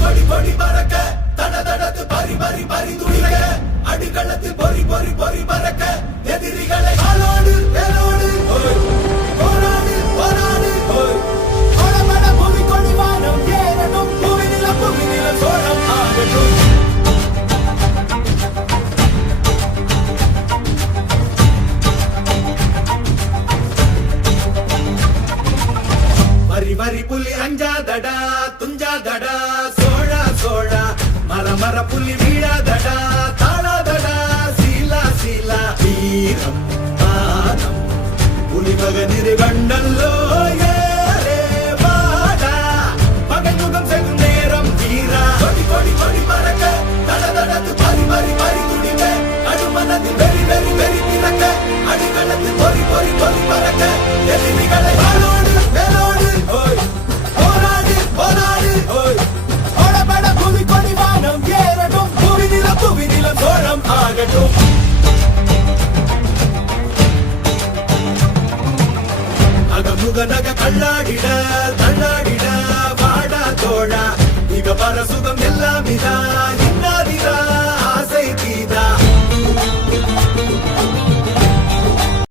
கொடி கொடி பறக்க தட தடத்து பறி பறி பறி துடிக்க அடிகளத்தில் பொறி பொறி பொறி பறக்க எதிரிகளை ஆளோடு வேலோடு போராடு போராடு படபட புவி கொடி வானம் ஏறட்டும் புவி நில சோழம் ஆகட்டும் வரி வரி புலி அஞ்சாதடா துஞ்சாதடா சோழா சோழா மர மர புலி வீழாதடா தாழாதடா சீலா சீலா வீரம் மானம் புலி மகனிரு கண்டல்லோ ஏரே வாடா பகல் முகம் செகும் நேரம் வீரா கொடி கொடி கொடி பறக்க தட தடத்து பறி பறி பறி துடிக்க அடுமனத்தில் வெறி வெறி வெறி பிறக்க அடிகளத்தில் பொறி பொறி பொறி பறக்க எதிரிகளை ஆளோடு வேலோடு போராடு போராடு படபட புவி கொடி வானம் ஏறட்டும் புவி நில சோழம் ஆகட்டும் அகமுக நக கல்லாடிட தள்ளாடிட வாடா தோழா இக பர சுகம் எல்லாம் இதா